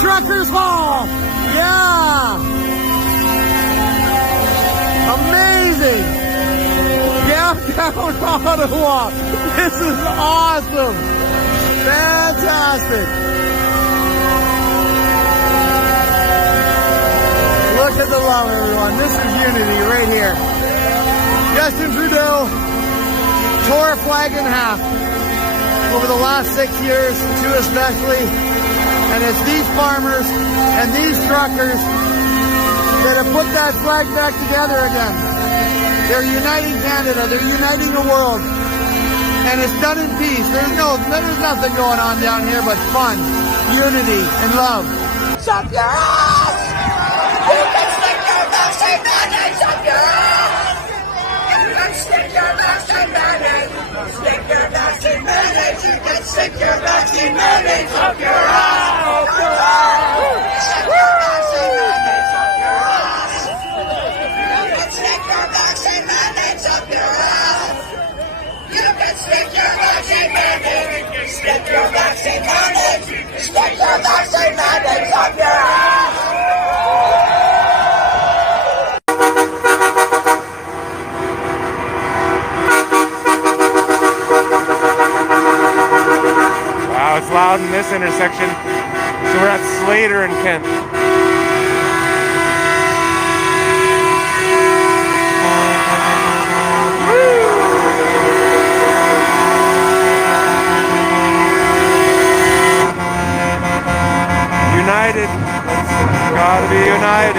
Truckers Hall. Yeah. Amazing. Downtown Ottawa. This is awesome. Fantastic. Look at the love, everyone. This is unity right here. Justin Trudeau tore a flag in half over the last 6 years, two especially. And it's these farmers and these truckers that have put that flag back together again. They're uniting Canada. They're uniting the world. And it's done in peace. There's nothing going on down here but fun, unity, and love. Up your ass! You can stick your vaccine mandates up your ass! You can stick your vaccine mandates! Stick your vaccine mandates! You can stick your vaccine mandates up your ass! Stick your vaccine mandates up your ass! You can stick your vaccine mandates up your ass! You can stick your vaccine mandates! Stick your vaccine mandates! Stick your vaccine mandates up your ass! Wow, it's loud in this intersection. So we're at Slater and Kent. United. Gotta be united.